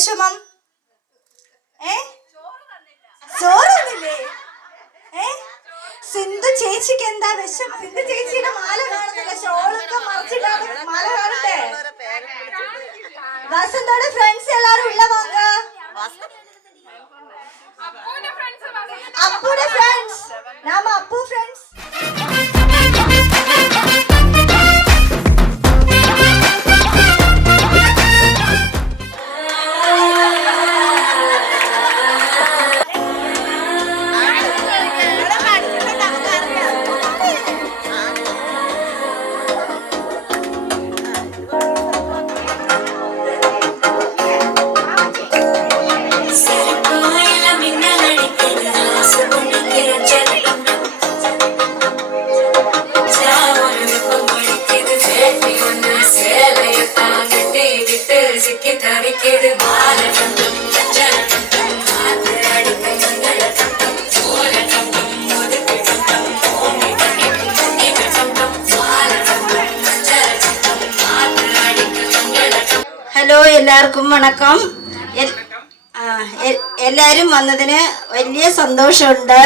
വിഷമം? ചോറൊന്നില്ലേ? സിന്ധു ചേച്ചിക്ക് എന്താ വിഷമം? സിന്ധു ചേച്ചിയുടെ മാല കാണുന്നില്ല, ഷോളൊക്കെ മറിച്ചിട്ടാണ് മാല കാണട്ടെ. വസന്തോടെ ഫ്രണ്ട്സ് എല്ലാരും ഉള്ള വാങ്ങ. അപ്പുടെ ഫ്രണ്ട്സ്, നാമ അപ്പു ഫ്രണ്ട്സ്. ഹലോ, എല്ലാവർക്കും വണക്കം. എല്ലാവരും വന്നതിന് വലിയ സന്തോഷമുണ്ട്.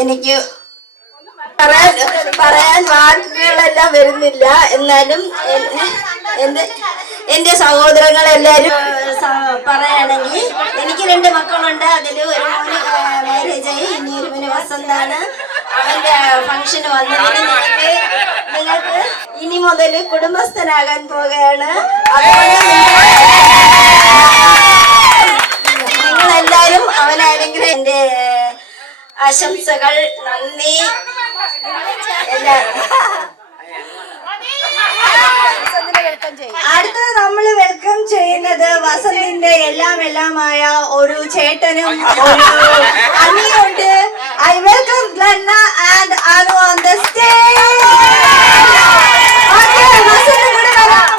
എനിക്ക് പറയാൻ വാക്കുകളെല്ലാം വരുന്നില്ല. എന്നാലും എൻ്റെ സഹോദരങ്ങളെല്ലാവരും പറയുകയാണെങ്കിൽ, എനിക്ക് 2 മക്കളുണ്ട്. അതിൽ ഒരു മോന് മാരേജായി, ഇനി ഒരു മോന് വസന്താണ്. അവന്റെ ഫംഗ്ഷന് വന്നതിന് നിങ്ങൾക്ക് ഇനി മുതൽ കുടുംബസ്ഥനാകാൻ പോകുകയാണ്. നിങ്ങളെല്ലാവരും അവനാണെങ്കിൽ എൻ്റെ ആശംസകൾ. നന്ദി. അടുത്തത് നമ്മൾ വെൽക്കം ചെയ്യുന്നത് വസന്തിന്റെ എല്ലാമായ ഒരു ചേട്ടനും ഒരു അനിയുണ്ട്. I welcome Glenna and Anu on the stage. Okay, Vasanth കൂടെ വരാം.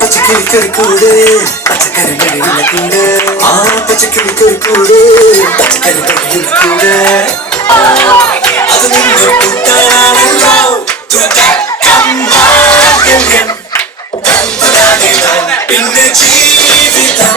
പച്ചക്കറിക്കൂട് പച്ചക്കറികളിലെ കൂട്, ആ പച്ചക്കറിക്കൂട് പച്ചക്കറികളിലെ അത് നിങ്ങൾ കൂട്ടാനാണല്ലോ. പിന്നെ ജീവിതം പിന്നെ ജീവിതം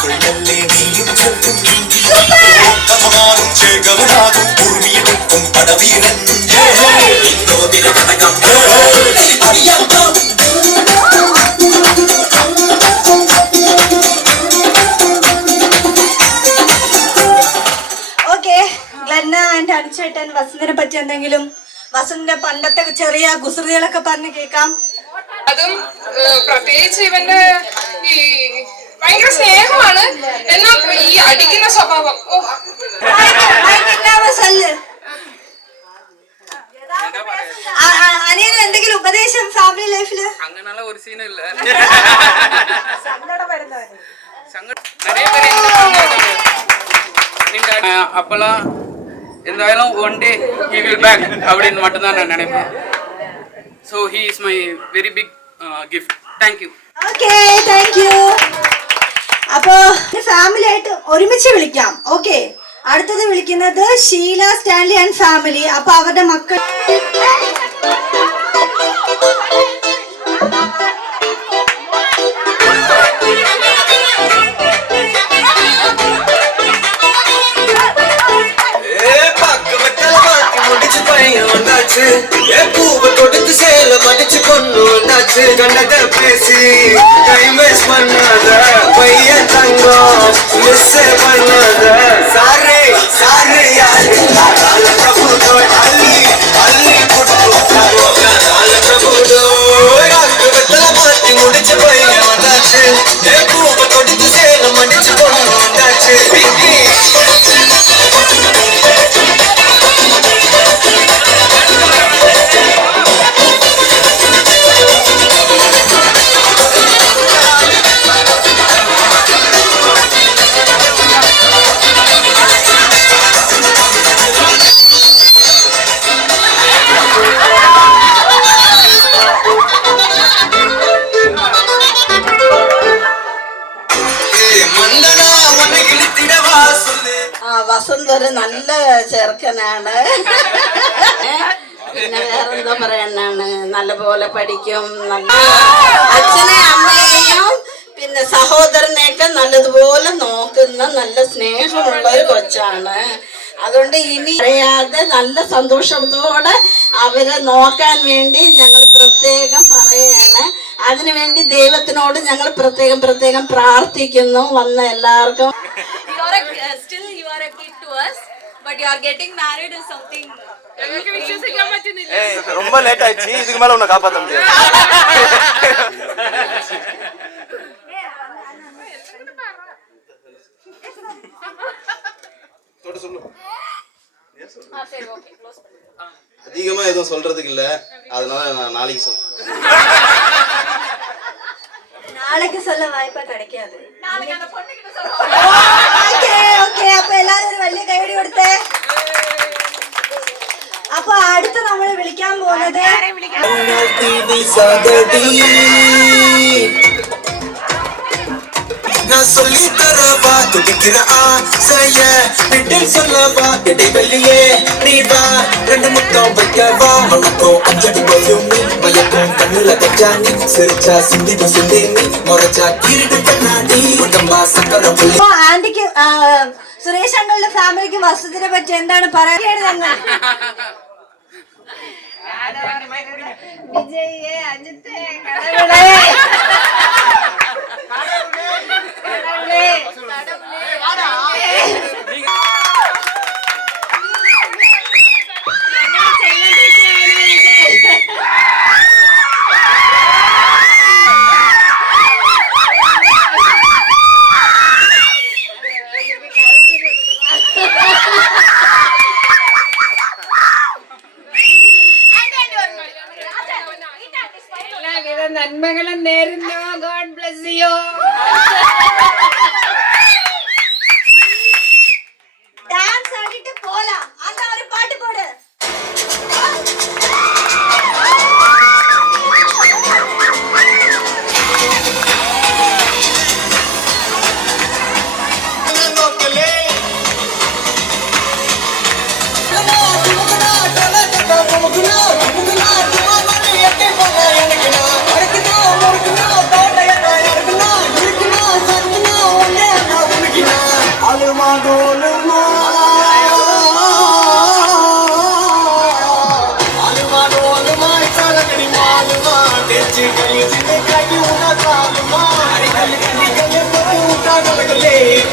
ചൊല്ലും നീയും ചൊല്ലും കഥമാറും ചേകവനാകും പൂർവിയെടുക്കും പടവീരൻ. ഓക്കെ, ഗ്ലന്ന ആൻഡ് അനുചേട്ടൻ വസന്തിനെ പറ്റി എന്തെങ്കിലും, വസന്തിന്റെ പണ്ടത്തെ ചെറിയ കുസൃതികളൊക്കെ പറഞ്ഞ് കേൾക്കാം. അതും പ്രത്യേകിച്ച് ഇവന്റെ ഈ ഭയങ്കര സ്നേഹമാണ്. എന്നാൽ ഈ അടിക്കുന്ന സ്വഭാവം അനിയന് എന്തെങ്കിലും ഉപദേശം ഫാമിലി ലൈഫില്? അങ്ങനെയുള്ള ഒരു സീനും ഇല്ല. அப்பெல்லாம் இருந்தாலும் one day he will back அப்படின்னு மட்டும்தான் நான் நினைப்பேன். So he is my very big gift. Thank you. Okay, thank you. അപ്പോ ഫാമിലി ആയിട്ട് ഒരുമിച്ച് വിളിക്കാം. ഓക്കെ, അടുത്തത് വിളിക്കുന്നത് ഷീല സ്റ്റാൻലി ആൻഡ് ഫാമിലി. അപ്പൊ അവരുടെ മക്കൾ பூவை கொடுத்து சேல மடிச்சு கொண்டு வந்தாச்சு. கண்டத பேசி டைம் வேஸ்ட் பண்ணாத பையன் தங்கம் மிஸ் பண்ணாத. சாரு சாரு யாரு பிரபுதோ அள்ளி அள்ளி புட்டு பிரபுதோ வெத்தல மாத்தி முடிச்சு போய் വസന്ത് ഒരു നല്ല ചെറുക്കനാണ്. പിന്നെ വേറെന്തോ പറയാനാണ്, നല്ലപോലെ പഠിക്കും, നല്ല അച്ഛനെ അമ്മയെയും പിന്നെ സഹോദരനെയൊക്കെ നല്ലതുപോലെ നോക്കുന്ന നല്ല സ്നേഹമുള്ള ഒരു കൊച്ചാണ്. അതുകൊണ്ട് ഇനി അറിയാതെ നല്ല സന്തോഷത്തോടെ അവരെ നോക്കാൻ വേണ്ടി ഞങ്ങൾ പ്രത്യേകം പറയാണ്. അതിനുവേണ്ടി ദൈവത്തിനോട് ഞങ്ങൾ പ്രത്യേകം പ്രാർത്ഥിക്കുന്നു. വന്ന എല്ലാവർക്കും ரொம்ப லேட் ஆயிடுச்சு, இதுக்கு மேல உன்னை காப்பாற்ற முடியாது. அதிகமா எதுவும் சொல்றதுக்கு இல்ல, அதனால நான் நாளைக்கு சொல்றேன். நாளைக்கு சொல்ல வாய்ப்பா கிடைக்காது. അപ്പൊ എല്ലാരും ഒരു വലിയ കൈയടി കൊടുത്തേ. അപ്പൊ അടുത്ത് നമ്മൾ വിളിക്കാൻ പോകുന്നത് நான் சொல்லி தரவா துடிக்கிற ஆசைய விட்டில் சொல்லவா இடைவெளியே நீ வா, ரெண்டு முத்தம் வைக்கவா உனக்கும் அஞ்சடி போயும் நீ மயக்கும் கண்ணுல கச்சா நீ சிரிச்சா சிந்திக்கும் சிந்தி நீ முறைச்சா கீரிட்டு கண்ணாடி உடம்பா சக்கரம் புள்ளி. ആന്റിക്ക് സുരേഷ് അങ്കിളുടെ ഫാമിലിക്ക് വസ്തുതിനെ പറ്റി എന്താണ് പറയുന്നത്? വിജയ് അജിത്തെ നന്മകളും നേരുന്നു. God bless you. ഡാൻസ് ആടിട്ട് പോലാം. അന്ന ഒരു പാട്ട് പാട്.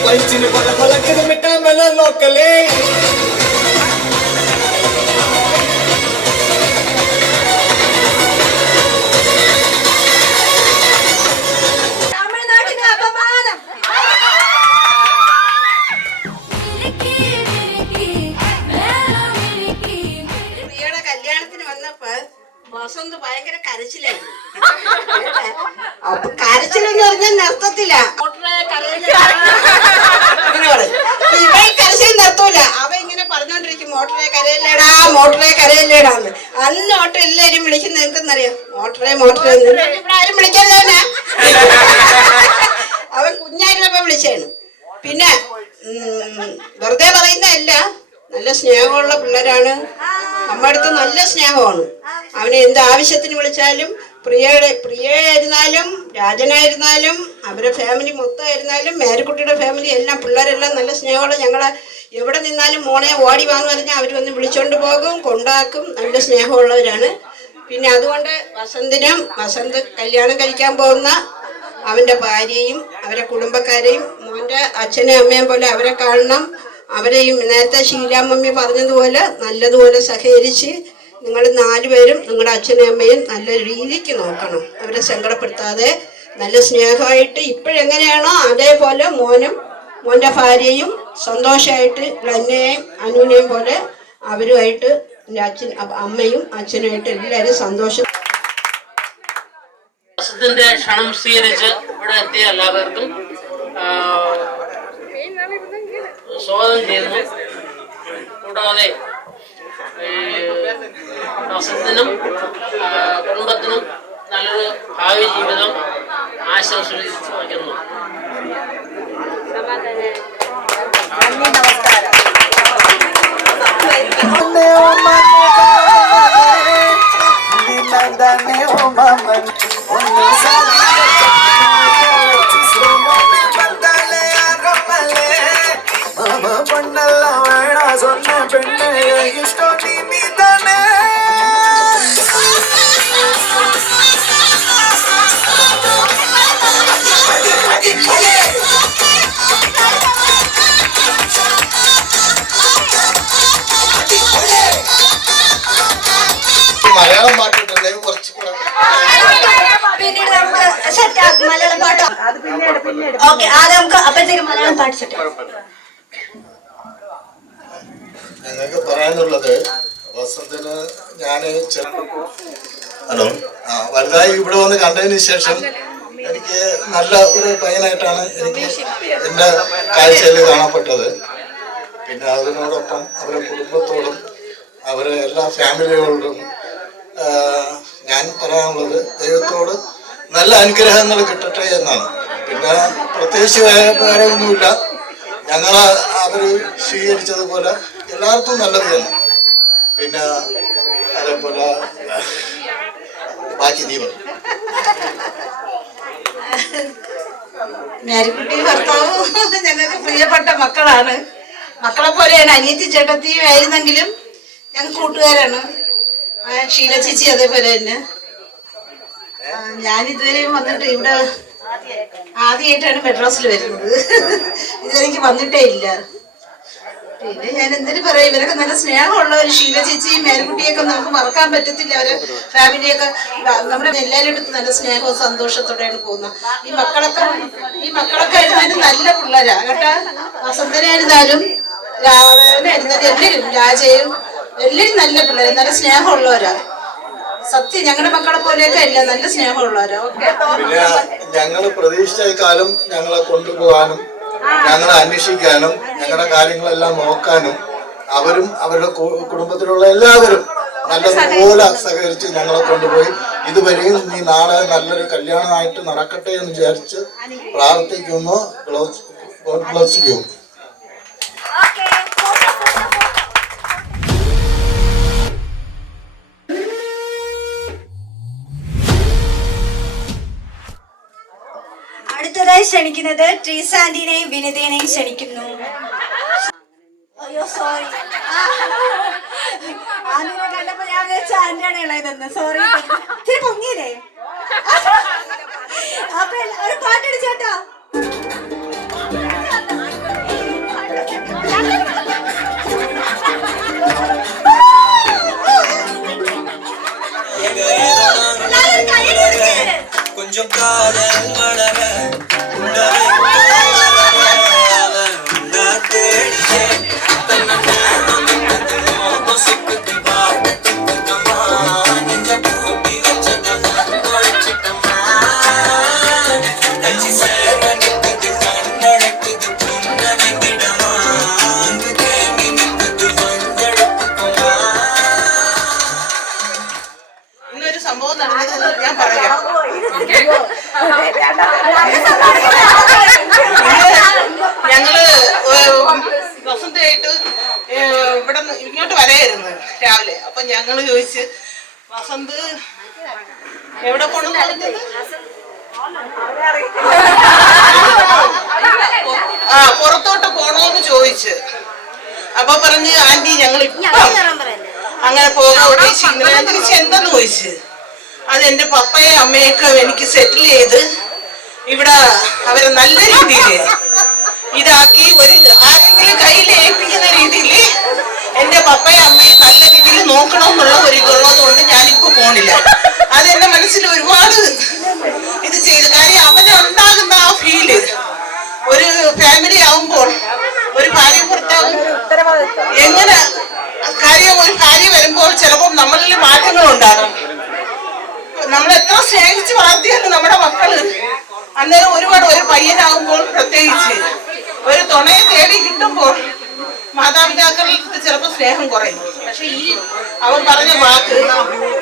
पंचने पल पलक मिटा मेला लोकले തമിഴ്നാടിന് അപമാനം. പ്രിയയുടെ കല്യാണത്തിന് വന്നപ്പോ വസന്ത് ഭയങ്കര കരച്ചിലായിരുന്നു. അപ്പൊ കരച്ചിലെന്ന് പറഞ്ഞാൽ നിർത്തത്തില്ല. ഇവ കരച്ചിൽ നിർത്തൂല. അവ ഇങ്ങനെ പറഞ്ഞോണ്ടിരിക്കും, മോട്ടറെ കരയില്ലേടാന്ന്. അന്നോട്ട് എല്ലാരും വിളിക്കുന്നത് എന്തെന്നറിയാം, മോട്ടറെ ഇവിടെ ആരും വിളിക്കല്ലോനാ. അവൻ കുഞ്ഞായിരുന്നപ്പോ വിളിച്ചാണ്. പിന്നെ വെറുതെ പറയുന്നതല്ല, നല്ല സ്നേഹമുള്ള പിള്ളേരാണ്. നമ്മുടെ അടുത്ത് നല്ല സ്നേഹമാണ്. അവനെ എന്ത് ആവശ്യത്തിന് വിളിച്ചാലും, പ്രിയയായിരുന്നാലും രാജനായിരുന്നാലും അവരുടെ ഫാമിലി മൊത്തമായിരുന്നാലും മേരിക്കുട്ടിയുടെ ഫാമിലി എല്ലാം പിള്ളേരെല്ലാം നല്ല സ്നേഹമുള്ള. ഞങ്ങളെ എവിടെ നിന്നാലും മോളെ ഓടി വാന്ന് പറഞ്ഞാൽ അവർ വന്ന് വിളിച്ചോണ്ട് പോകും, കൊണ്ടാക്കും. നല്ല സ്നേഹമുള്ളവരാണ്. പിന്നെ അതുകൊണ്ട് വസന്ത് കല്യാണം കഴിക്കാൻ പോകുന്ന അവൻ്റെ ഭാര്യയും അവരെ കുടുംബക്കാരെയും മോൻ്റെ അച്ഛനെയും അമ്മയും പോലെ അവരെ കാണണം. അവരെയും നേരത്തെ ശീലാമമ്മി പറഞ്ഞതുപോലെ നല്ലതുപോലെ സഹകരിച്ച് നിങ്ങൾ 4 പേരും നിങ്ങളുടെ അച്ഛനും അമ്മയും നല്ല രീതിക്ക് നോക്കണം. അവരെ സങ്കടപ്പെടുത്താതെ നല്ല സ്നേഹമായിട്ട് ഇപ്പോഴെങ്ങനെയാണോ അതേപോലെ മോൻ്റെ ഭാര്യയും സന്തോഷമായിട്ട് എന്നെയും അനുവിനെയും പോലെ അവരുമായിട്ട് അമ്മയും അച്ഛനുമായിട്ട് എല്ലാവരും സന്തോഷം. വസന്തിന്റെ ക്ഷണം സ്വീകരിച്ച് ഇവിടെ എത്തിയ എല്ലാവർക്കും സ്വാഗതം ചെയ്യുന്നു. കൂടാതെ വസന്തിനും കുടുംബത്തിനും നല്ലൊരു ഭാവി ജീവിതം ആശംസിച്ചു വയ്ക്കുന്നു. നമസ്കാരം. ഓക്കെ ആദ്യം നമുക്ക് അപ്പോഴത്തേക്ക് മലയാളം പാടിച്ചിട്ട്. ഞങ്ങൾക്ക് പറയാനുള്ളത് വസന്തിന് ഞാൻ ഹലോ വലുതായി ഇവിടെ വന്ന് കണ്ടതിന് ശേഷം എനിക്ക് നല്ല ഒരു പയ്യനായിട്ടാണ് എനിക്ക് എൻ്റെ കാഴ്ചയിൽ കാണപ്പെട്ടത്. പിന്നെ അതിനോടൊപ്പം അവരുടെ കുടുംബത്തോടും അവരെ എല്ലാ ഫാമിലികളോടും ഞാൻ പറയാനുള്ളത് ദൈവത്തോട് നല്ല അനുഗ്രഹങ്ങൾ കിട്ടട്ടെ എന്നാണ്. പിന്നെ പ്രത്യേകിച്ച് വേറെ ഒന്നുമില്ല. ഞങ്ങൾ അവർ സ്വീകരിച്ചതുപോലെ എല്ലാവർക്കും നല്ലത് തന്നെ. പിന്നെ അതേപോലെ ബാക്കി ദീപം ഞാരിക്കുട്ടി ഭർത്താവും ഞങ്ങൾക്ക് പ്രിയപ്പെട്ട മക്കളാണ്. മക്കളെ പോലെയാണ്. അനിയത്തി ചേട്ടത്തിയും ആയിരുന്നെങ്കിലും ഞങ്ങൾ കൂട്ടുകാരാണ്. ഷീല ചേച്ചി അതേപോലെ തന്നെ. ഞാനിതുവരെയും വന്നിട്ട് ഇവിടെ ആദ്യമായിട്ടാണ് മെഡ്രാസിൽ വരുന്നത്. ഇതുവരെ എനിക്ക് വന്നിട്ടേ ഇല്ല. പിന്നെ ഞാൻ എന്തിനു പറയാം, ഇവരൊക്കെ നല്ല സ്നേഹമുള്ളവർ. ഷീല ചേച്ചിയും മേൽക്കുട്ടിയൊക്കെ നമുക്ക് മറക്കാൻ പറ്റത്തില്ല. അവരെ ഫാമിലിയൊക്കെ നമ്മുടെ എല്ലാവരും അടുത്ത് നല്ല സ്നേഹവും സന്തോഷത്തോടെയാണ് പോകുന്നത്. ഈ മക്കളൊക്കെ ആയിരുന്നാലും നല്ല പിള്ളേരാ കേട്ടാ. വസന്തനായിരുന്നാലും രാവണനായിരുന്നാലും എല്ലാവരും രാജയും എല്ലാവരും നല്ല പിള്ളേർ, നല്ല സ്നേഹമുള്ളവരാ. സത്യം ഞങ്ങളുടെ മക്കളെ പോലെയൊക്കെ അല്ല, നല്ല സ്നേഹമുള്ളവരാ. ഓക്കെ. പിന്നെ ഞങ്ങൾ പ്രതീക്ഷിച്ചേക്കാളും ഞങ്ങളെ കൊണ്ടുപോകാനും ഞങ്ങളെ അന്വേഷിക്കാനും ഞങ്ങളുടെ കാര്യങ്ങളെല്ലാം നോക്കാനും അവരും അവരുടെ കുടുംബത്തിലുള്ള എല്ലാവരും നല്ലതുപോലെ സഹകരിച്ച് ഞങ്ങളെ കൊണ്ടുപോയി. ഇതുവരെയും നീ നാളെ നല്ലൊരു കല്യാണമായിട്ട് നടക്കട്ടെ എന്ന് വിചാരിച്ച് പ്രാർത്ഥിക്കുന്നു. God bless you. അടുത്തതായി ക്ഷണിക്കുന്നത് ട്രീസ ആന്റിനെയും വിനിതയെയും ക്ഷണിക്കുന്നു. അയ്യോ സോറി, ആന്റിനെ കണ്ടപ്പോ ഞാൻ വിചാരിച്ച ആന്റിയാണ് ഇളയതെന്ന്. സോറി, ഇത്തിരി പൊങ്ങിയല്ലേ. അപ്പൊ ഒരു പാട്ടടി ചേട്ടാ. கொஞ்சம் காதல் வளர ഇന്നൊരു സംഭവം നടന്നത് ഞാൻ പറയാം. ഞങ്ങള് വസന്തയായിട്ട് ഇവിടെ ഇങ്ങോട്ട് വരായിരുന്നു രാവിലെ. അപ്പൊ ഞങ്ങള് ചോദിച്ച് വസന്ത് എവിടെ പോണെന്ന് പറഞ്ഞത്? പുറത്തോട്ട് പോണോന്ന് ചോദിച്ച്. അപ്പൊ പറഞ്ഞ് ആന്റി ഞങ്ങൾ അങ്ങനെ പോകാൻ ഉദ്ദേശിക്കുന്നില്ല. ഞാൻ തിരിച്ച് എന്തെന്ന് ചോദിച്ച്. അതെന്റെ പപ്പയും അമ്മയൊക്കെ എനിക്ക് സെറ്റിൽ ചെയ്ത് ഇവിടെ അവരെ നല്ല രീതിയിൽ ഇതാക്കി ആരെങ്കിലും കയ്യിൽ ഏൽപ്പിക്കുന്ന രീതിയിൽ എന്റെ പപ്പയും അമ്മയും നല്ല രീതിയിൽ നോക്കണമെന്നുള്ള ഒരു ഇതുള്ളത് കൊണ്ട് ഞാനിപ്പോ പോണില്ല. അതെന്റെ മനസ്സിൽ ഒരുപാട് ഇത് ചെയ്തു. കാര്യം അവന് ഉണ്ടാകുന്ന ആ ഫീല് ഒരു ഫാമിലി ആവുമ്പോൾ ഒരു ഭാര്യ ഭർത്താവും എങ്ങനെ കാര്യം ഒരു ഭാര്യ വരുമ്പോൾ ചിലപ്പോൾ നമ്മളിൽ മാറ്റങ്ങൾ ഉണ്ടാകും. നമ്മൾ എത്ര സ്നേഹിച്ച് വളർത്തിയാലും നമ്മുടെ മക്കള് അന്നേരം ഒരുപാട് ഒരു പയ്യനാകുമ്പോൾ പ്രത്യേകിച്ച് ഒരു തുണയെ തേടി കിട്ടുമ്പോൾ മാതാപിതാക്കളിൽ ചിലപ്പോൾ സ്നേഹം കുറയും. പക്ഷെ ഈ അവൻ പറഞ്ഞ വാക്ക്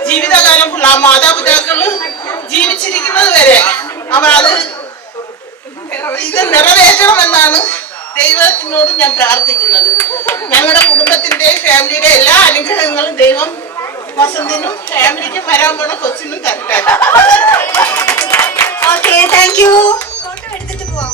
ജീവിതകാലം ആ മാതാപിതാക്കള് ജീവിച്ചിരിക്കുന്നത് വരെ അവൻ അത് ഇത് നിറവേറ്റണമെന്നാണ് ദൈവത്തിനോട് ഞാൻ പ്രാർത്ഥിക്കുന്നത്. ഞങ്ങളുടെ കുടുംബത്തിന്റെ ഫാമിലിയുടെ എല്ലാ അനുഗ്രഹങ്ങളും ദൈവം വസന്തിനും ഫാമിലിക്കും വരാൻ പോണ കൊച്ചിനും തരട്ടെ. Okay, thank you. ഫോട്ടോ എടുത്തിട്ട് പോവാം.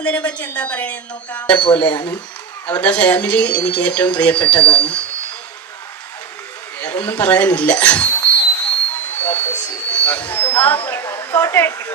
വസന്തനെ പറ്റി എന്താ പറയണെന്ന് നോക്കാം. പോലെയാണ് അവരുടെ ഫാമിലി എനിക്ക് ഏറ്റവും പ്രിയപ്പെട്ടതാണ്. വേറൊന്നും പറയാനില്ല. ഫോട്ടോ എടുക്കും.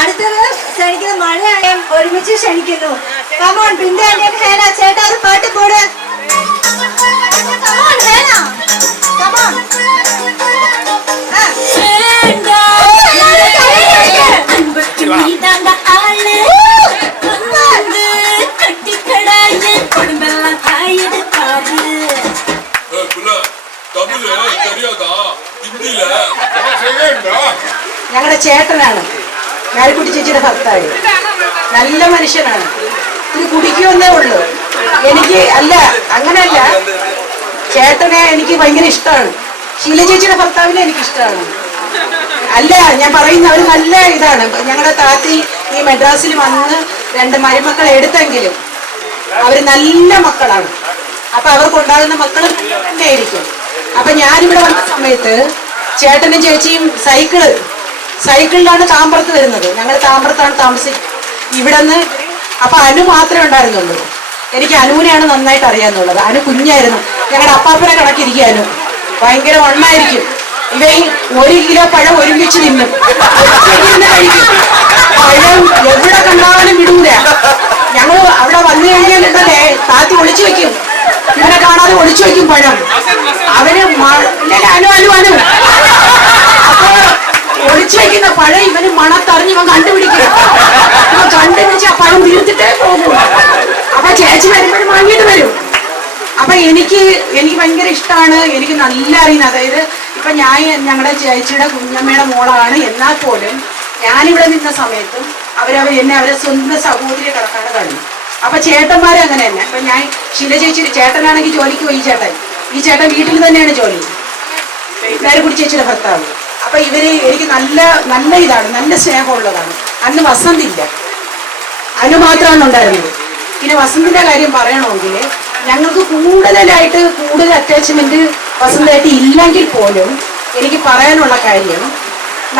അടുത്തത് ക്ഷണിക്കുന്നത് മഴയായ ഒരുമിച്ച് ക്ഷണിക്കുന്നു. കമോൺ ബിന്ദു ആൻഡ് ഹേന ചേട്ടാ ഒരു പാട്ട് പോട്. Come on Hena come on. ഞങ്ങളുടെ ചേട്ടനാണ് നാരിക്കുട്ടി ചേച്ചിയുടെ ഭർത്താവ്. നല്ല മനുഷ്യനാണ്. ഇത് കുടിക്കുമെന്നേ ഉള്ളൂ. എനിക്ക് അല്ല, അങ്ങനെയല്ല, ചേട്ടനെ എനിക്ക് ഭയങ്കര ഇഷ്ടമാണ്. ഷീല ചേച്ചിയുടെ ഭർത്താവിനെ എനിക്ക് ഇഷ്ടമാണ്. അല്ല, ഞാൻ പറയുന്ന അവർ നല്ല ഇതാണ്. ഞങ്ങളുടെ താത്തി ഈ മദ്രാസിൽ വന്ന് 2 മരുമക്കളെ എടുത്തെങ്കിലും അവര് നല്ല മക്കളാണ്. അപ്പൊ അവർക്കുണ്ടാകുന്ന മക്കളും തന്നെ ആയിരിക്കും. അപ്പൊ ഞാനിവിടെ വന്ന സമയത്ത് ചേട്ടനും ചേച്ചിയും സൈക്കിളിലാണ് താമ്പറത്ത് വരുന്നത്. ഞങ്ങൾ താമ്പറത്താണ് താമസിക്കുന്നത് ഇവിടെ നിന്ന്. അപ്പൊ അനു മാത്രമേ ഉണ്ടായിരുന്നുള്ളൂ. എനിക്ക് അനുവിനെയാണ് നന്നായിട്ട് അറിയാന്നുള്ളത്. അനു കുഞ്ഞായിരുന്നു. ഞങ്ങളുടെ അപ്പാപ്പനെ കണക്കിരിക്കും. അനു ഭയങ്കര വണ്ണായിരിക്കും. ഇവ 1 കിലോ പഴം ഒരുമിച്ച് തിന്നും. കഴിക്കും. പഴം എവിടെ കണ്ടാലും വിടൂല. ഞങ്ങൾ അവിടെ വന്നു കഴിഞ്ഞാലുണ്ടല്ലേ താത്തി ഒളിച്ചു വെക്കും. ഇവനെ കാണാതെ ഒളിച്ചു വെക്കും പഴം. അവന് അനു അപ്പൊ ഒളിച്ചു വെക്കുന്ന പഴം ഇവന് മണത്തറിഞ്ഞ് ഇവൻ കണ്ടുപിടിക്കും. ഇവൻ കണ്ടുപിടിച്ച് ആ പഴം തീർത്തിട്ടേ പോകും. അപ്പൊ ചേച്ചി വരുമ്പോഴും വാങ്ങിയിട്ട് വരും. അപ്പൊ എനിക്ക് ഭയങ്കര ഇഷ്ടമാണ്. എനിക്ക് നല്ല അറിയുന്നത്, അതായത് ഇപ്പൊ ഞാൻ ഞങ്ങളുടെ ചേച്ചിയുടെ കുഞ്ഞമ്മയുടെ മോളാണ്. എന്നാൽ പോലും ഞാനിവിടെ നിന്ന സമയത്തും എന്നെ അവരെ സ്വന്തം സഹോദരിയെ കണക്കാണ് കാണും. അപ്പൊ ചേട്ടന്മാരെ അങ്ങനെ തന്നെ. അപ്പൊ ഞാൻ ഷീല ചേച്ചി ചേട്ടനാണെങ്കിൽ ജോലിക്ക് പോയി. ഈ ചേട്ടൻ വീട്ടിൽ തന്നെയാണ് ജോലി. നാരിക്കുട്ടി ചേച്ചിയുടെ ഭർത്താവ്. അപ്പൊ എനിക്ക് നല്ല ഇതാണ്, നല്ല സ്നേഹമുള്ളതാണ്. അന്ന് വസന്തില്ല, അനു മാത്രമാണ് ഉണ്ടായിരുന്നത്. പിന്നെ വസന്തിന്റെ കാര്യം പറയണമെങ്കിൽ ഞങ്ങൾക്ക് കൂടുതൽ അറ്റാച്ച്മെന്റ് വസന്തമായിട്ട് ഇല്ലെങ്കിൽ പോലും എനിക്ക് പറയാനുള്ള കാര്യം,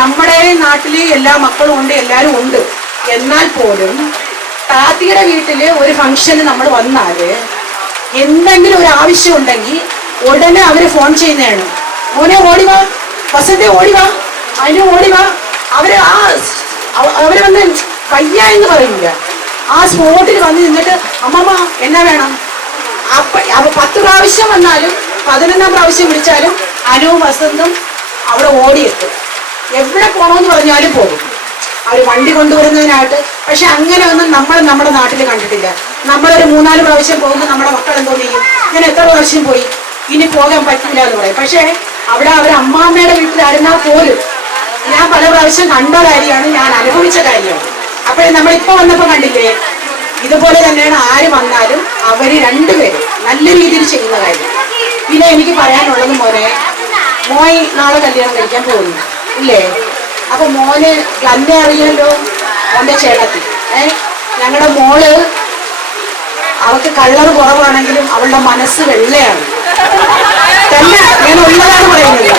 നമ്മുടെ നാട്ടില് എല്ലാ മക്കളും ഉണ്ട്, എല്ലാവരും ഉണ്ട്. എന്നാൽ പോലും താത്തിയുടെ വീട്ടില് ഒരു ഫംഗ്ഷന് നമ്മൾ വന്നാല് എന്തെങ്കിലും ഒരു ആവശ്യം ഉണ്ടെങ്കിൽ ഉടനെ അവര് ഫോൺ ചെയ്യുന്നതാണ്. മോനെ ഓടിവാ, വസന്തെ ഓടിവാ, അനു ഓടിവാ. അവര് വന്ന് വയ്യ എന്ന് പറയില്ല. ആ സ്പോട്ടിൽ വന്ന് നിന്നിട്ട് അമ്മമ്മ എന്നാ വേണം. 10 പ്രാവശ്യം വന്നാലും 11ാം പ്രാവശ്യം വിളിച്ചാലും അനുവും വസന്തും അവിടെ ഓടിയെത്തും. എവിടെ പോകണമെന്ന് പറഞ്ഞാലും പോകും. അവർ വണ്ടി കൊണ്ടുവരുന്നതിനായിട്ട്. പക്ഷെ അങ്ങനെ ഒന്നും നമ്മൾ നമ്മുടെ നാട്ടിൽ കണ്ടിട്ടില്ല. നമ്മളൊരു 3-4 പ്രാവശ്യം പോകുമ്പോൾ നമ്മുടെ മക്കൾ എന്തോ ചെയ്യും, ഞാൻ എത്ര പ്രാവശ്യം പോയി, ഇനി പോകാൻ പറ്റില്ല എന്ന് പറയും. പക്ഷെ അവിടെ അവർ അമ്മാമ്മയുടെ വീട്ടിലായിരുന്നാൽ പോലും ഞാൻ പല പ്രാവശ്യം കണ്ട കാര്യമാണ്, ഞാൻ അനുഭവിച്ച കാര്യമാണ്. അപ്പോഴേ നമ്മളിപ്പോ വന്നപ്പോ കണ്ടില്ലേ, ഇതുപോലെ തന്നെയാണ് ആര് വന്നാലും അവര് രണ്ടുപേരും നല്ല രീതിയിൽ ചെയ്യുന്ന കാര്യം. പിന്നെ എനിക്ക് പറയാനുള്ളത്, മോയ് നാളെ കല്യാണം കഴിക്കാൻ പോകുന്നു ഇല്ലേ? അപ്പൊ മോന് തന്നെ അറിയാലോ, മോന്റെ ചേട്ടത്തി. ഞങ്ങളുടെ മോള്, അവൾക്ക് കളർ കുറവാണെങ്കിലും അവളുടെ മനസ്സ് വെള്ളയാണ്. തന്നെ ഞാൻ ഉള്ളതാണ് പറയുന്നത്.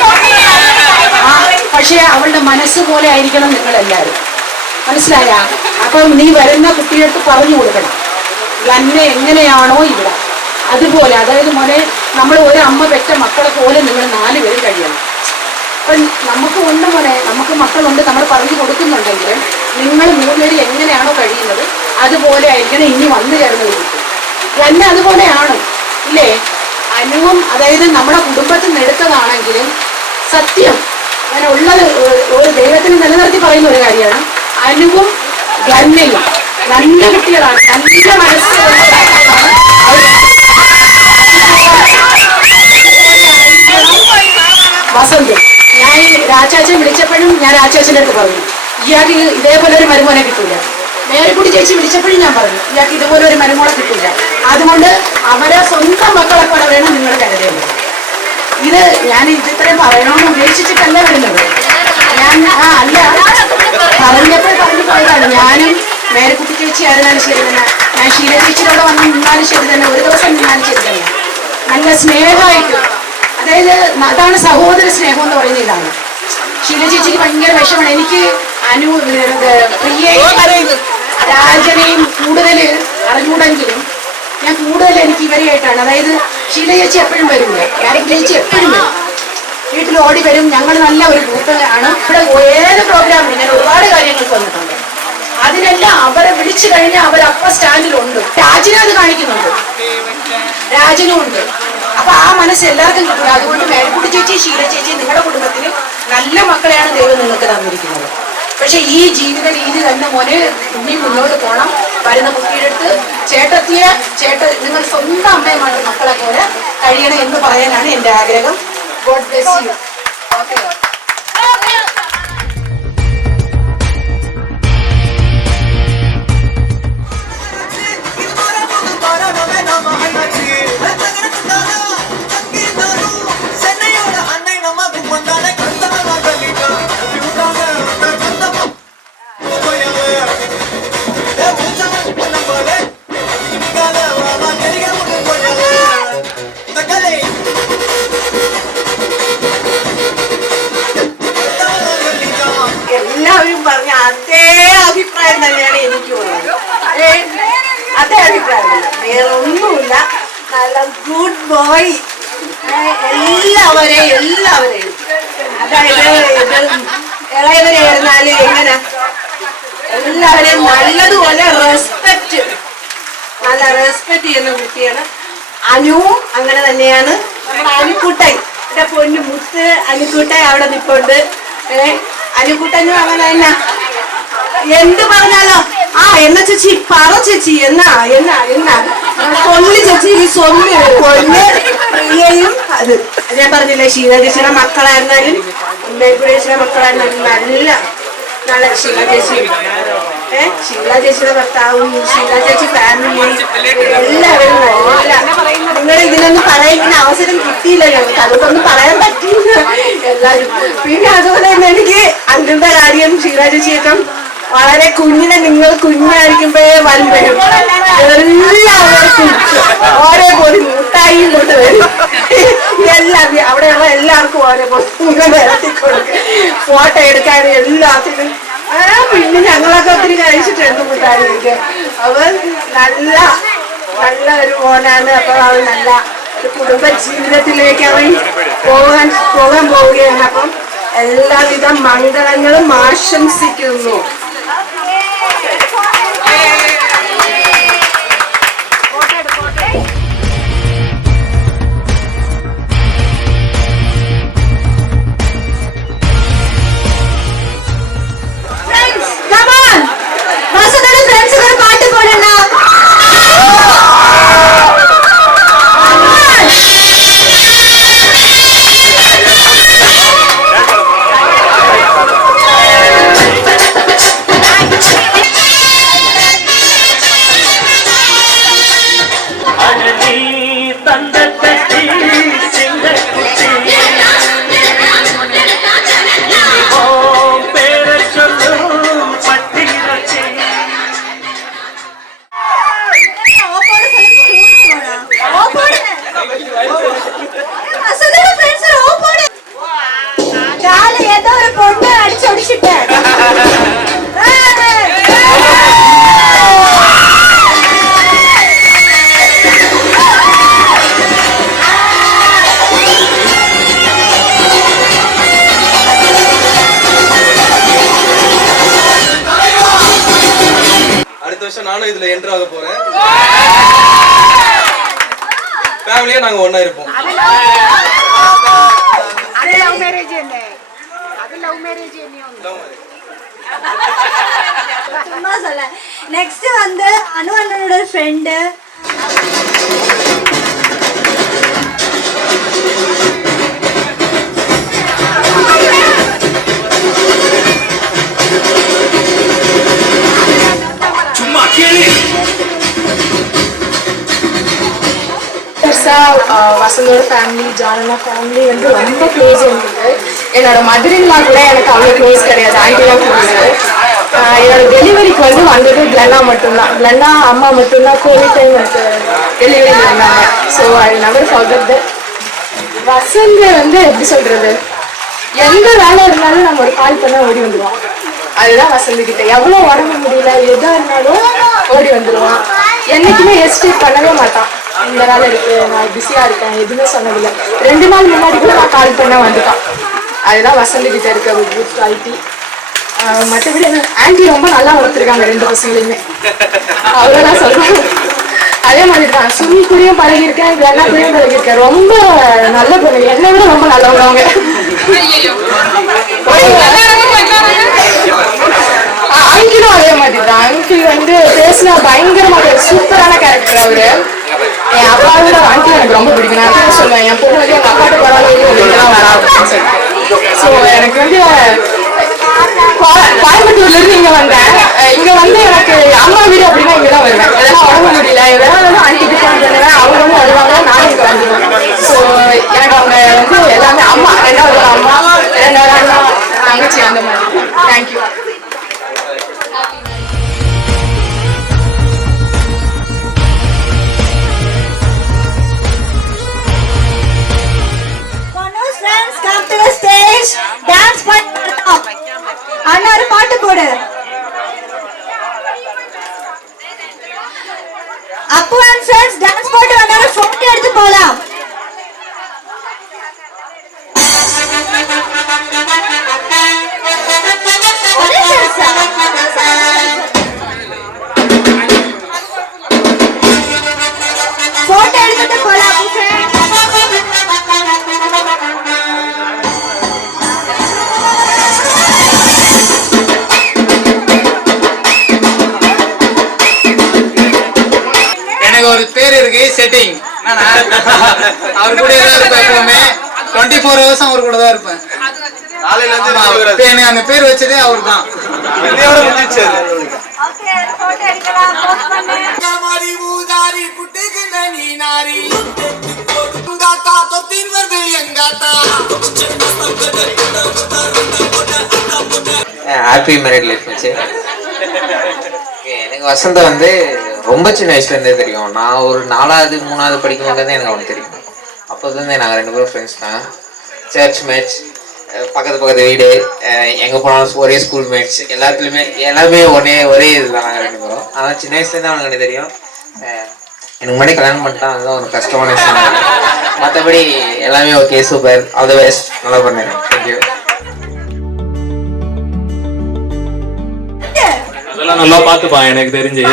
പക്ഷെ അവളുടെ മനസ്സ് പോലെ ആയിരിക്കണം നിങ്ങളെല്ലാവരും. മനസ്സിലായ? അപ്പം നീ വരുന്ന കുട്ടികൾക്ക് പറഞ്ഞു കൊടുക്കണം, തന്നെ എങ്ങനെയാണോ ഇവിടെ അതുപോലെ. അതായത് മോനെ, നമ്മൾ ഒരു അമ്മ പെറ്റ മക്കളെ പോലെ നിങ്ങൾ 4 പേരും കഴിയണം. അപ്പം നമുക്ക് ഉണ്ട് മോനെ, നമുക്ക് മക്കളുണ്ട്, നമ്മൾ പറഞ്ഞു കൊടുക്കുന്നുണ്ടെങ്കിലും നിങ്ങൾ 3 പേര് എങ്ങനെയാണോ കഴിയുന്നത് അതുപോലെ ആയിരിക്കണം ഇനി വന്നു ചേർന്നത് കുട്ടി. തന്നെ അതുപോലെയാണ് ഇല്ലേ? അനുവും അതായത് നമ്മുടെ കുടുംബത്തിൽ നിന്ന് എടുത്തതാണെങ്കിലും സത്യം ഞാൻ ഉള്ളത് ഒരു ദൈവത്തിന് നിലനിർത്തി പറയുന്ന ഒരു കാര്യമാണ്. അനുവും ഗന്നയും നല്ല കുട്ടികളാണ്, നല്ല മനസ്സുള്ളവരാണ്. വസന്ത്, ഞാൻ രാജാച്ചൻ വിളിച്ചപ്പോഴും ഞാൻ രാജാച്ചൻ്റെ അടുത്ത് പറഞ്ഞു ഇയാൾക്ക് ഇതേപോലെ ഒരു മരുമോനെ കിട്ടൂല. മേരിക്കുട്ടി ചേച്ചി വിളിച്ചപ്പോഴും ഞാൻ പറഞ്ഞു ഇയാൾക്ക് ഇതുപോലെ ഒരു മരുമോളെ കിട്ടൂല. അതുകൊണ്ട് അവരെ സ്വന്തം മക്കളെ പോലെ വേണം നിങ്ങൾ കരുതേണ്ടത്. ഇത് ഞാൻ ഇത്രയും പറയണമെന്ന് ഉദ്ദേശിച്ചിട്ടല്ല വരുന്നത്. ഞാൻ അല്ല പറഞ്ഞപ്പോൾ പറഞ്ഞു പോയതാണ്. ഞാനും മേരിക്കുട്ടി ചേച്ചി ആയിരുന്നാലും ശരി തന്നെ, ഞാൻ ഷീല ചേച്ചിയോടെ വന്ന് നിന്നാലും ശരി തന്നെ, ഒരു ദിവസം നിന്നാലും ശരി തന്നെ, നല്ല സ്നേഹമായിട്ട്, അതായത് അതാണ് സഹോദര സ്നേഹം എന്ന് പറയുന്ന ഇതാണ്. ഷീല ചേച്ചിക്ക് ഭയങ്കര വിഷമാണ്. എനിക്ക് പ്രിയയും രാജനെയും കൂടുതൽ അറിഞ്ഞൂടെങ്കിലും ഞാൻ കൂടുതൽ എനിക്ക് ഇവരെയായിട്ടാണ്. അതായത് ഷീല ചേച്ചി എപ്പോഴും വരില്ല, മേരിക്കുട്ടി ചേച്ചി എപ്പോഴും വരും, വീട്ടിൽ ഓടി വരും. ഞങ്ങൾ നല്ല ഒരു ഗ്രൂപ്പ് ആണ്. ഇവിടെ ഏത് പ്രോഗ്രാമിനും ഞാൻ ഒരുപാട് കാര്യങ്ങൾക്ക് വന്നിട്ടുണ്ട്. അതിനെല്ലാം അവരെ വിളിച്ചു കഴിഞ്ഞാൽ അവരപ്പ സ്റ്റാൻഡിലുണ്ട്. രാജനും അത് കാണിക്കുന്നുണ്ട്, രാജനും ഉണ്ട്. അപ്പൊ ആ മനസ്സ് എല്ലാവർക്കും കിട്ടില്ല. അതുകൊണ്ട് മേരിക്കുട്ടി ചേച്ചി, ഷീല ചേച്ചി, നിങ്ങളുടെ കുടുംബത്തിന് നല്ല മക്കളെയാണ് ദൈവം നിങ്ങൾക്ക് തന്നിരിക്കുന്നത്. പക്ഷെ ഈ ജീവിത രീതി തന്നെ മോനെ ഇനി മുന്നോട്ട് പോകണം. വരുന്ന കുട്ടിയുടെ അടുത്ത് നിങ്ങൾ സ്വന്തം അമ്മയുമാണ് മക്കളെ പോലെ കഴിയണം എന്ന് പറയാനാണ് എൻ്റെ ആഗ്രഹം. God bless you. എല്ലാവരും പറഞ്ഞ അതേ അഭിപ്രായം തന്നെയാണ് എനിക്കുള്ളത്. അതേ അഭിപ്രായം തന്നെ, വേറെ ഒന്നുമില്ല. നല്ല ഗുഡ് ബോയ് എല്ലാവരെയും അതായത് ഇളയവരെയായിരുന്നാലും എങ്ങനെ എല്ലാവരെയും നല്ലതുപോലെ നല്ല റെസ്പെക്ട് ചെയ്യുന്ന കുട്ടിയാണ്. അനുവും അങ്ങനെ തന്നെയാണ്. നമ്മുടെ അനുക്കുട്ടൻ, എന്റെ പൊന്നു മുത്ത് അനുക്കുട്ടൻ അവിടെ നിൽപ്പുണ്ട്. അനുക്കുട്ടനും അങ്ങനെ തന്നെ എന്ത് പറഞ്ഞാലോ എന്നാ ചേച്ചി പറ ചേച്ചി എന്നാ കൊല്ലി ചേച്ചി പ്രിയയും അത് ഞാൻ പറഞ്ഞില്ലേ, ഷീല ചേച്ചിയുടെ മക്കളായിരുന്നാലും ചേച്ചിയുടെ മക്കളായിരുന്നാലും നല്ല ഷീല ചേച്ചിയുടെ ഭർത്താവും ഷീല ചേച്ചി ഫാമിലിയും എല്ലാവരും നിങ്ങൾ ഇതിനൊന്നും പറയാൻ അവസരം കിട്ടിയില്ല ഞങ്ങൾക്ക്, അതൊന്നും പറയാൻ പറ്റിയില്ല എല്ലാവരും. പിന്നെ അതുപോലെ തന്നെ എനിക്ക് അങ്കിളുടെ കാര്യം, ഷീല ചേച്ചിയൊക്കെ വളരെ നിങ്ങൾ കുഞ്ഞായിരിക്കുമ്പോഴേ വരും. എല്ലാവർക്കും ഓരോ പോലെ മുട്ടായി കൊണ്ട് വരും. അവിടെയുള്ള എല്ലാവർക്കും ഓരോ പോലെ ഇറത്തിക്കൊടുക്കും, ഫോട്ടോ എടുക്കാനും എല്ലാത്തിനും. പിന്നെ ഞങ്ങളൊക്കെ ഒത്തിരി കഴിച്ചിട്ടുണ്ട് മുട്ടായിക്ക്. അവൻ നല്ല ഒരു മോനാണ്. അപ്പൊ അവൻ നല്ല ഒരു കുടുംബ ജീവിതത്തിലേക്ക് അവൻ പോകാൻ പോവുകയാണ്. അപ്പം എല്ലാവിധ മംഗളങ്ങളും ആശംസിക്കുന്നു. நானும் இதுல என்டர் ஆக போறேன். ஃபேமிலியா நாங்க ஒண்ணா இருப்போம். நெக்ஸ்ட் வந்து அனு அண்ணனோட ஃப்ரெண்டு வசந்தோட ஃபேமிலி ஜானனா ஃபேமிலி வந்து ரொம்ப க்ளோஸ் இருந்தது. என்னோட மதுரின்லா கூட எனக்கு அவ்வளோ க்ளோஸ் கிடையாது, ஆண்டிலாம் க்ளோஸ். என்னோட டெலிவரிக்கு வந்து வந்தது பிளண்டா மட்டும்தான். பிளண்டா அம்மா மட்டும்தான் கோவிட் டைம் எனக்கு டெலிவரியில் இருந்தாங்க. So I never forget that. Vasanth வந்து எப்படி சொல்றது, எந்த வேலை இருந்தாலும் நம்ம ஒரு கால் பண்ண ஓடி வந்துடுவோம். அதுதான் வசந்த் கிட்ட. எவ்வளோ உடம்பு முடியல எதாக இருந்தாலும் ஓடி வந்துடுவான். என்னைக்குமே ஹெசிடேட் பண்ணவே மாட்டான். இந்த வேலை இருக்கு, நான் பிஸியா இருக்கேன், எதுவுமே சொன்னதில்லை. 2 நாள் முன்னாடி கூட நான் கால் பண்ண வந்துட்டான். அதுதான் வசந்த் கிட்ட இருக்க ஒரு குட் குவாலிட்டி. மற்றபடி ஆன்டி ரொம்ப நல்லா வளர்த்துருக்காங்க 2 பசங்களையுமே, அவ்வளோதான் சொல்றேன். அதே மாதிரி தான் சுமி கூடயும் பழகிருக்கேன், எல்லா கூடயும் பழகிருக்கேன். ரொம்ப நல்ல பொண்ணு, என்னை விட ரொம்ப நல்லவங்க அவங்க. அங்கிலும் அதே மாதிரி தான். அங்கிள் வந்து பேசினா பயங்கரமா சூப்பரான கேரக்டர் அவரு. என் அப்பாவோட அங்கிள் எனக்கு ரொம்ப பிடிக்கும். நான் அப்படியே சொல்லுவேன், என் பொண்ணு வந்து எங்க அப்பாட்ட பரவாயில்ல வராதுன்னு சொல்லிட்டு. ஸோ எனக்கு வந்து கோயம்புத்தூர்ல இருந்து இங்க வந்தேன். இங்க வந்து எனக்கு அம்மா வீடு அப்படின்னா இங்கதான் வருவேன். எதனா உடம்பு முடியல எதனா ஆண்டிக்கு ஃபோன் பண்ணுவேன், அவங்க வந்து வருவாங்க, நானும் இங்க வந்துடுவேன். ஸோ எனக்கு அவங்க வந்து எல்லாமே அம்மா, 2வது அம்மா, 2வது அண்ணா, தங்கச்சி, அந்த மாதிரி. தேங்க்யூ. அண்ணா ஒரு பாட்டு போடு. அப்பு அண்ட் ஃப்ரெண்ட்ஸ் டான்ஸ் போட்டு வந்து ஒரு போட்டோ எடுத்து போலாம். போட்டோ எடுத்துட்டு போலாம். ஒரு பேர் இருக்கு செட்டிங். அவர் கூட தான் இருப்பேன் எப்பவுமே. 24 hours அவர் கூட தான் இருப்பேன். எனக்கு அந்த பேர் வச்சதே அவர் தான். ஹாப்பி மேரிட் லைஃப் வச்சு எனக்கு வசந்த வந்து ரொம்ப சின்ன வயசுல இருந்தே தெரியும். நான் ஒரு 4வது 3வது படிக்கும் போது எனக்கு அவனுக்கு தெரியும். அப்போதுலேருந்தே நாங்கள் 2 பேரும் ஃப்ரெண்ட்ஸ் தான். சர்ச் மேட்ச், பக்கத்து வீடு, எங்கே போனாலும் ஒரே ஸ்கூல் மேட்ச், எல்லாருமே ஒரே இதுதான் நாங்கள் 2 பேரும். ஆனால் சின்ன வயசுலேருந்து அவனுக்கு எனக்கு தெரியும். எனக்கு முன்னாடி கல்யாணம் பண்ணிட்டான், அதுதான் ஒரு கஷ்டமான விஷயம். மற்றபடி எல்லாமே okay, super, all the best, நல்லா பண்ணேன். தேங்க்யூ. அதெல்லாம் நல்லா பார்த்துப்பான் எனக்கு தெரிஞ்சு.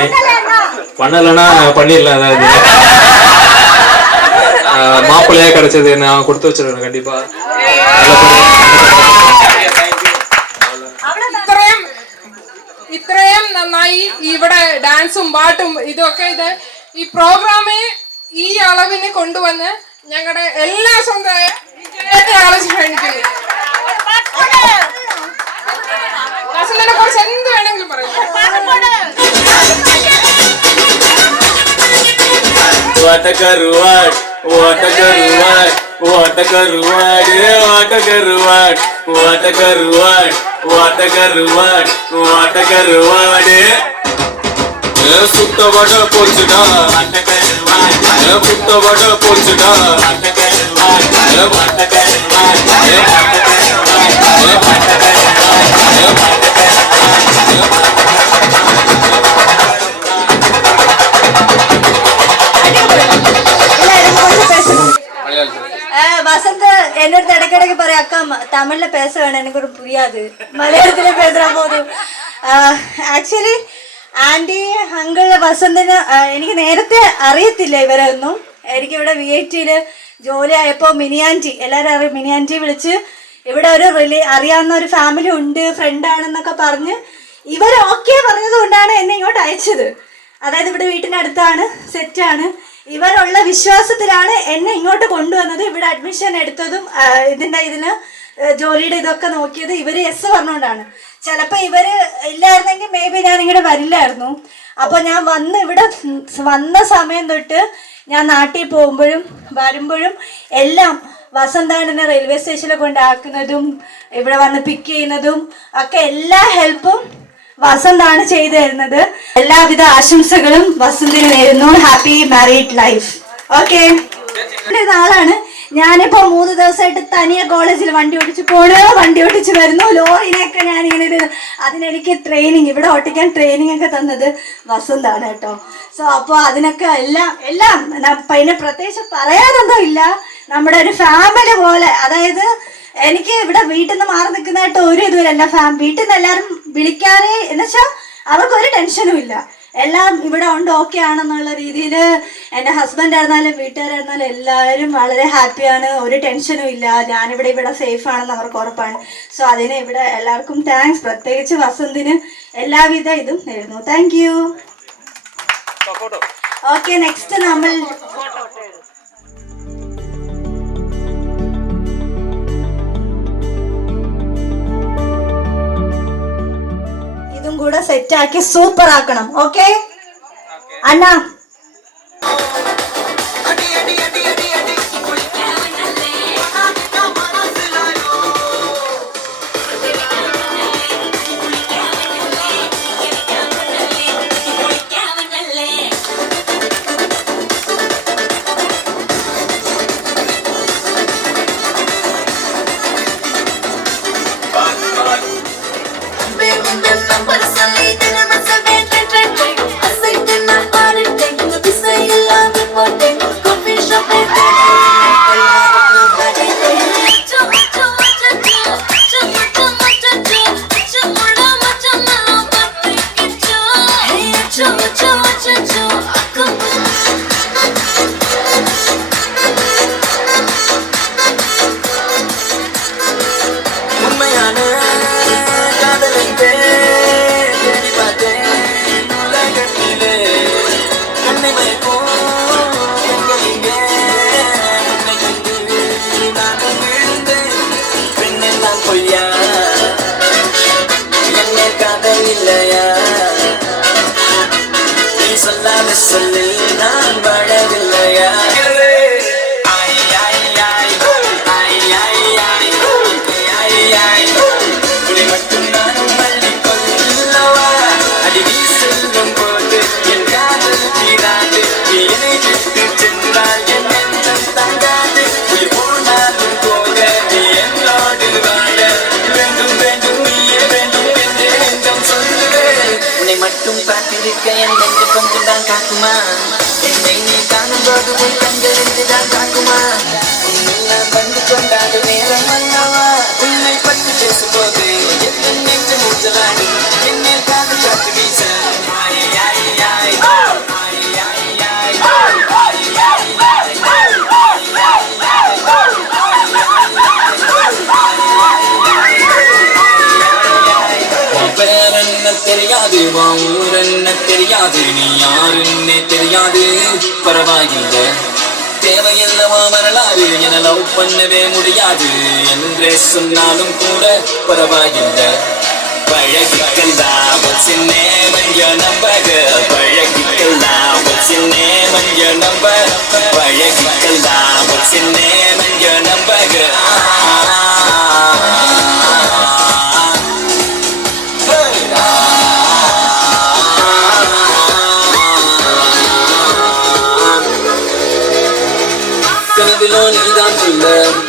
பண்ணலைன்னா பண்ணிடலாம். அதாவது மாப்பிள்ளையா கிடைச்சது நான் கொடுத்து வச்சிருவேன் கண்டிப்பா. ഇത്രയും നന്നായി ഇവിടെ ഡാൻസും പാട്ടും ഇതൊക്കെ ഈ പ്രോഗ്രാമെ ഈ അളവിന് കൊണ്ടുവന്ന് ഞങ്ങളുടെ എല്ലാ സ്വന്തമായ ക്ഷണിക്കുന്നു. വസന്തനെ കുറിച്ച് എന്ത് വേണമെങ്കിലും പറയും. What a karuad, what a karuad, what a karuad, what a karuad, what a karuad, what a karuad, what a karuad. Sutta vada pochda, what a karuad. Sutta vada pochda, what a karuad. What a karuad, what a karuad, what a karuad. Vasanth என்னோட இடைக்கிடைக்கு பாரு அக்கா தமிழ்ல பேச வேணும், எனக்கு ஒரு புரியாது, மலையாளத்துல பேசுறா போதுം. ആക്ച്വലി ആന്റി അങ്കിള് വസന്തിന് എനിക്ക് നേരത്തെ അറിയത്തില്ല ഇവരൊന്നും. എനിക്കിവിടെ VITയില് ജോലി ആയപ്പോൾ മിനിയാൻറ്റി, എല്ലാവരും അറിയും, മിനിയാൻറ്റി വിളിച്ച് ഇവിടെ ഒരു അറിയാവുന്ന ഒരു ഫാമിലി ഉണ്ട്, ഫ്രണ്ടാണെന്നൊക്കെ പറഞ്ഞ് ഇവർ ഓക്കെ പറഞ്ഞത് കൊണ്ടാണ് എന്നെ ഇങ്ങോട്ട് അയച്ചത്. അതായത് ഇവിടെ വീട്ടിനടുത്താണ്, സെറ്റാണ്, ഇവരുള്ള വിശ്വാസത്തിലാണ് എന്നെ ഇങ്ങോട്ട് കൊണ്ടുവന്നത്. ഇവിടെ അഡ്മിഷൻ എടുത്തതും ഇതിന് ജോലിയുടെ ഇതൊക്കെ നോക്കിയത് ഇവർ യെസ് പറഞ്ഞുകൊണ്ടാണ്. ചിലപ്പോൾ ഇവർ ഇല്ലായിരുന്നെങ്കിൽ മേ ബി ഞാൻ ഇങ്ങോട്ട് വരില്ലായിരുന്നു. അപ്പോൾ ഞാൻ ഇവിടെ വന്ന സമയം തൊട്ട് ഞാൻ നാട്ടിൽ പോകുമ്പോഴും വരുമ്പോഴും എല്ലാം വസന്താണ് റെയിൽവേ സ്റ്റേഷനിൽ കൊണ്ടാക്കുന്നതും ഇവിടെ വന്ന് പിക്ക് ചെയ്യുന്നതും ഒക്കെ എല്ലാ ഹെൽപ്പും വസന്താണ് ചെയ്തു തരുന്നത്. എല്ലാവിധ ആശംസകളും വസന്തിന് നേരുന്നു. Happy married life. ഓക്കെ, ആളാണ്. ഞാനിപ്പോ 3 ദിവസമായിട്ട് തനിയെ കോളേജിൽ വണ്ടി ഓടിച്ച് വണ്ടി ഓടിച്ച് വരുന്നു. ലോറിനെയൊക്കെ ഞാനിങ്ങനെ അതിനെനിക്ക് ട്രെയിനിങ്, ഇവിടെ ഓട്ടിക്കാൻ ട്രെയിനിങ് ഒക്കെ തന്നത് വസന്താണ് കേട്ടോ. സോ അപ്പോൾ അതിനൊക്കെ എല്ലാം പിന്നെ പ്രത്യേകിച്ച് പറയാനൊന്നും ഇല്ല. നമ്മുടെ ഒരു ഫാമിലി പോലെ, അതായത് എനിക്ക് ഇവിടെ വീട്ടിൽ നിന്ന് മാറി നിൽക്കുന്നതായിട്ട് ഒരു ഇതുമില്ല. വീട്ടിൽ നിന്ന് എല്ലാവരും വിളിക്കാറേ എന്നുവെച്ചാൽ അവർക്കൊരു ടെൻഷനും ഇല്ല. എല്ലാം ഇവിടെ ഉണ്ട്, ഓക്കെ ആണെന്നുള്ള രീതിയിൽ എൻ്റെ ഹസ്ബൻഡ് ആയിരുന്നാലും വീട്ടുകാരായിരുന്നാലും എല്ലാവരും വളരെ ഹാപ്പിയാണ്. ഒരു ടെൻഷനും ഇല്ല. ഇവിടെ സേഫ് ആണെന്ന് അവർക്ക് ഉറപ്പാണ്. സോ അതിന് ഇവിടെ എല്ലാവർക്കും താങ്ക്സ്. പ്രത്യേകിച്ച് വസന്തിന് എല്ലാവിധ ഇതും നേരുന്നു. Thank you. ഓക്കെ, നെക്സ്റ്റ് നമ്മൾ കൂടെ സെറ്റ് ആക്കി സൂപ്പർ ആക്കണം. ഓക്കെ അണ്ണാ? தெரியாது, நீ யாருன்னே தெரியாது, பரவாயில்லை. தேவையில்லவா வரலாறு, என லவ் பண்ணவே முடியாது என்றே சொன்னாலும் கூட பரவாயில்லை. பழகிக்கலாம் what's your name and your number, பழகிக்கலாம் what's your name and your number, பழகிக்கலாம் what's your name and your number.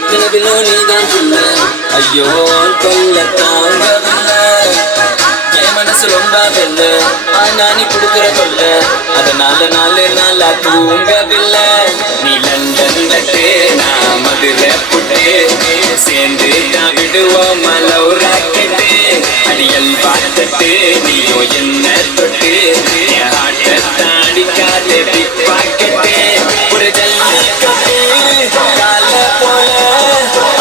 கனவிலோ நீதான் சொல்ல, ஐயோ கொல்ல தாங்கவில்லை. என் மனசு ரொம்ப வெல்ல, ஆனா நீ கொடுக்குற கொல்ல, அதனால நாளா தூங்கவில்லை. நீ லண்டன் நட்டு, நான் மதுரை புட்டு, சேர்ந்து நான் விடுவோம் லவ் ராக்கெட்டு. அடியல் பார்த்தட்டு நீயோ என்ன தொட்டு, என் ஹார்ட்டை தாடிக்காத பிக் பாக்கெட்டு. ஒரு ஜல்லிக்கட்டு கால போல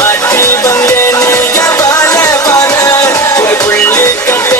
ஆட்டி வந்தேன், நீ பால பால ஒரு புள்ளி கட்ட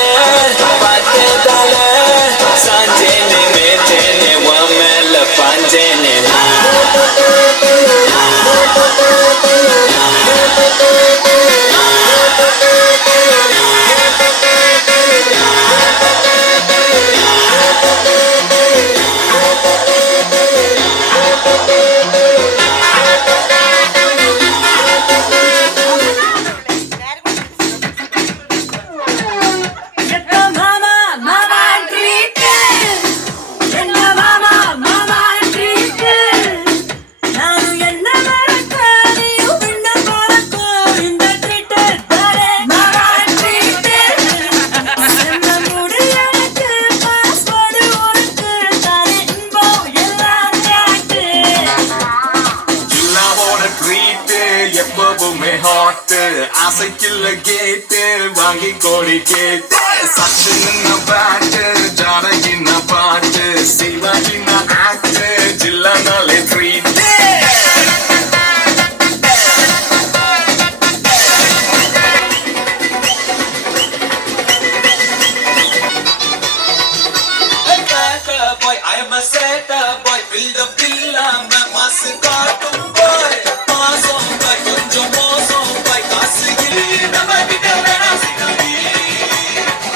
ஆசைக்குள்ள கேட்டு வாங்கி கோடி கேட்டு சச்சின் பாட்டு ஜானகின் பாட்டு சிவாஜின் ஆக்ட் ஜில்லானாலே treat boy, I am a setter boy, build a villa, मैं मास काटूं boy, मासों का कुंजो मोसों boy, कासी गिरी न मैं बिना बिना सिकली,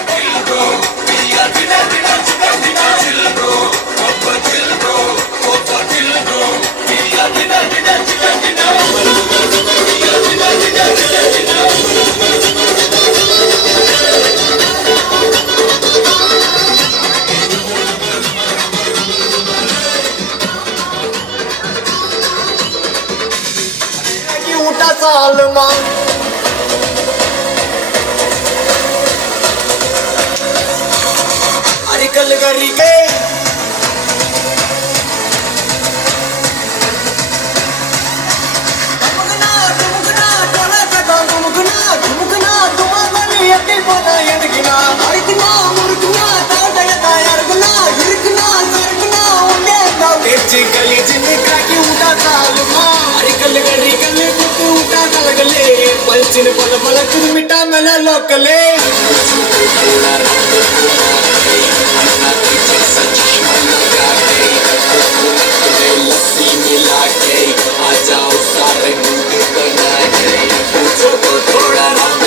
chill bro, we are बिना बिना बिना chill bro, proper chill bro, we are बिना बिना बिना, we are बिना बिना बिना. सालमा अरिकल करी के गली जिनका की उठा सालमा अरिकल करी कल उठा कलगले पलचिन पल पल मिटा मला लोकले लस्सी मिला के आ जाओ सारे मुंह बना के पूछो तो थोड़ा रंग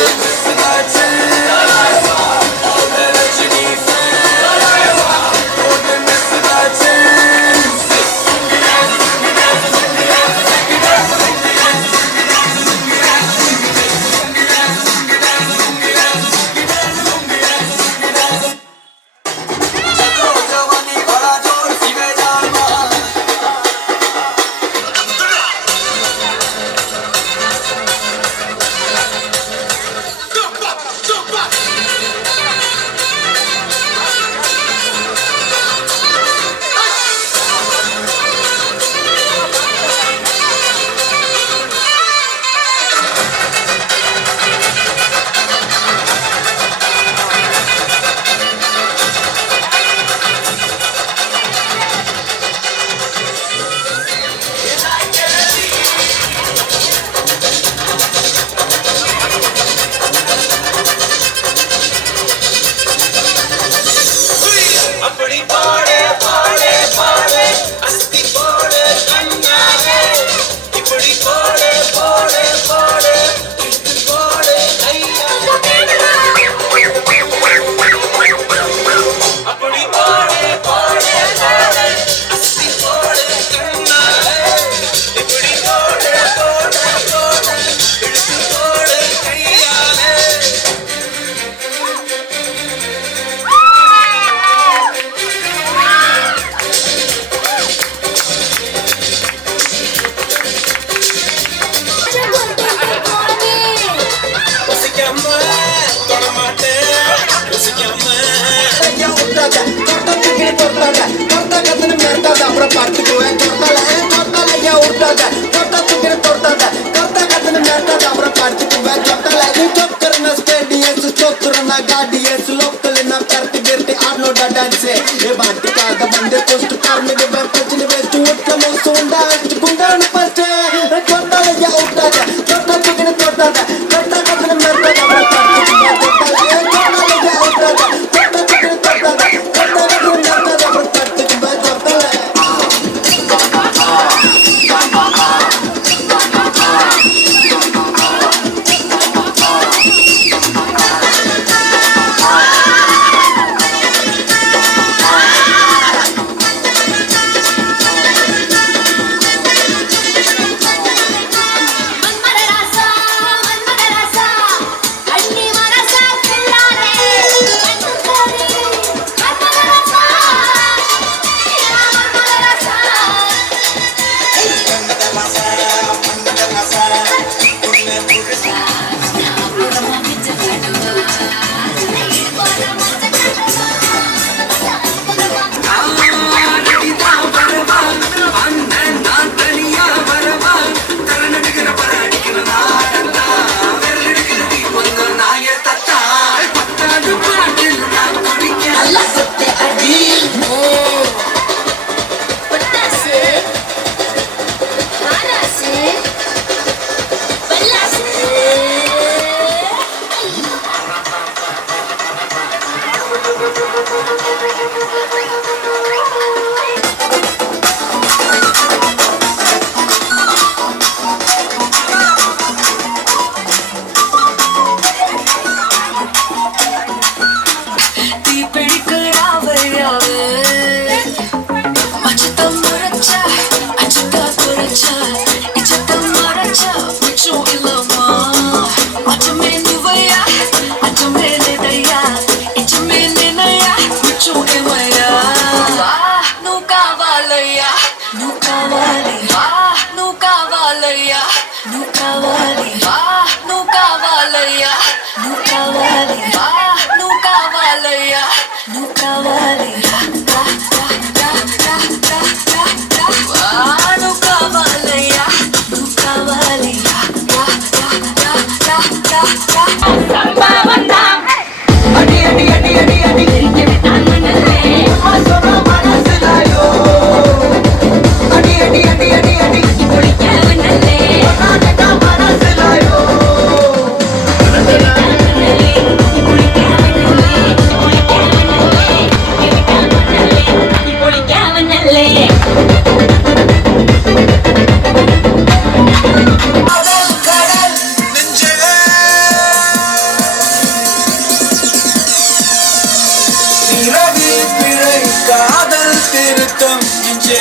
சொந்தம் நெஞ்சே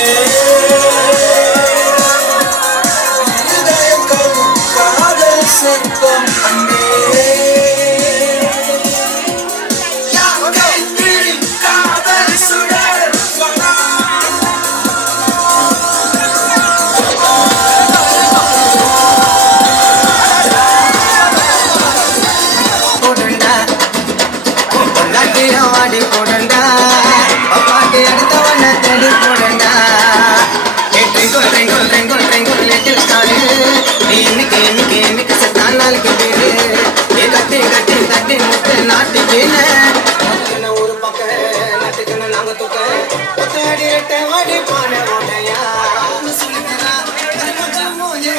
இதயங்கள் காதல் சொந்தம் அன்பே காதல் சுடர் வாடி போடண்டா பாப்பாக்கு அடுத்தவன தேடி போடண்டா லிட்டில் ஸ்டாரு நீ இன்னைக்கு செத்தான் நாளைக்கு பேரு கட்டி கட்டி கட்டி முட்டு நாட்டுக்கேன ஒரு பக்கம் நட்டுக்கணும் நாங்க தூக்க ஒத்தாடி ரெட்ட வாடி பான ஓடையா சொல்லிக்கிறா மூஞ்சி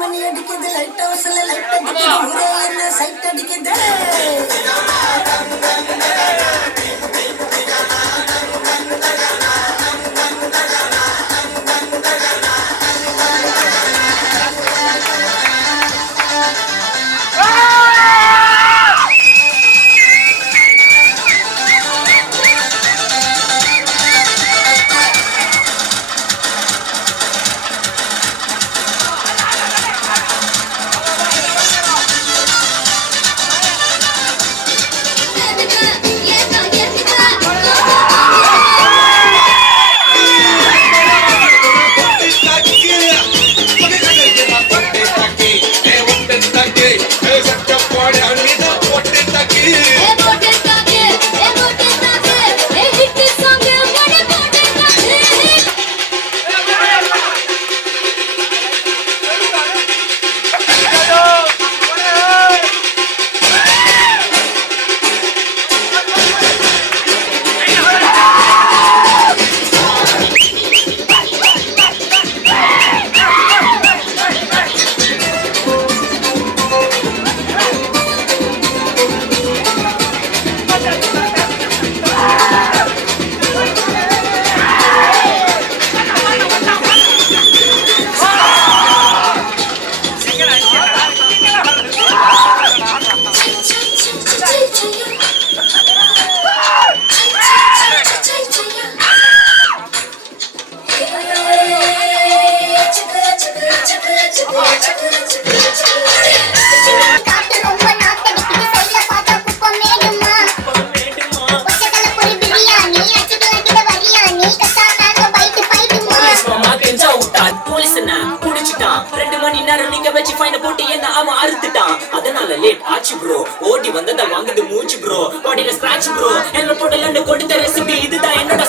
மணி அடிக்குது லைட் ஹவுஸ்ல லைட் அடிக்குது என்ன சைட் அடிக்குது அதனால லேட் ஆச்சு ப்ரோ ஓடி வந்தத வாங்குது மூச்சு ப்ரோ பாடியில ஸ்கிராட்ச் ப்ரோ என்ன போடலன்னு கொடுத்த ரெசிபி இதுதான் என்னோட